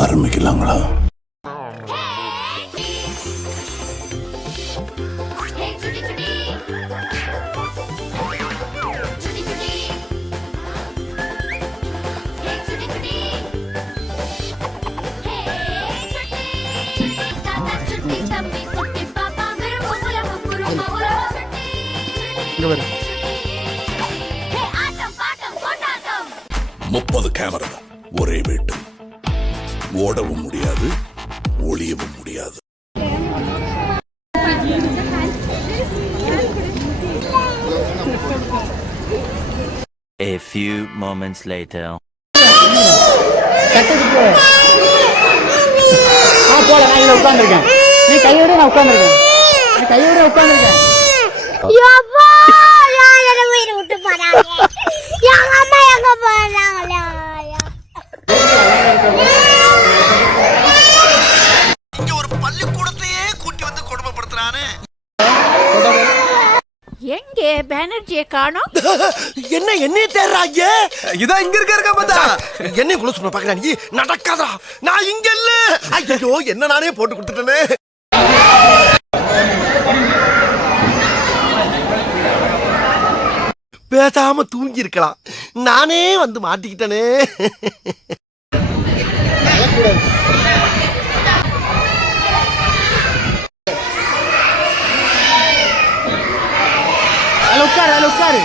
ஆரம்பிக்கலாங்களா? இங்க 30 கேமரா ஒரே வீட்டு, ஓடவும் முடியாது, ஒளியவும் முடியாது. A few moments later. போல நான் இங்க உட்கார்ந்திருக்கேன். நீ கையோட நான் உட்கார்ந்திருக்கேன். நீ கையோட உட்கார்ந்திருக்கேன். யப்பா நான் என்ன வீடு விட்டு போறாங்க. எங்க அம்மா எங்க போறாங்களா? இங்க ஒரு பள்ளிக்கூடத்தையே கூட்டி வந்து கொடுமைப்படுத்துறானே. எங்கே பேனர்ஜியை காணோம்? என்னைய தேடுறாங்க? இதான் இங்க இருக்க பார்த்தா என்னைய குள்ள சொன்ன பாக்குறா நீ நடக்காதா? நான் இங்க இல்ல. ஐயோ என்ன நானே போட்டு கொடுத்துட்டேனே. பேசாம தூங்கி இருக்கலாம், நானே வந்து மாட்டிக்கிட்டேனே. உட்காரு.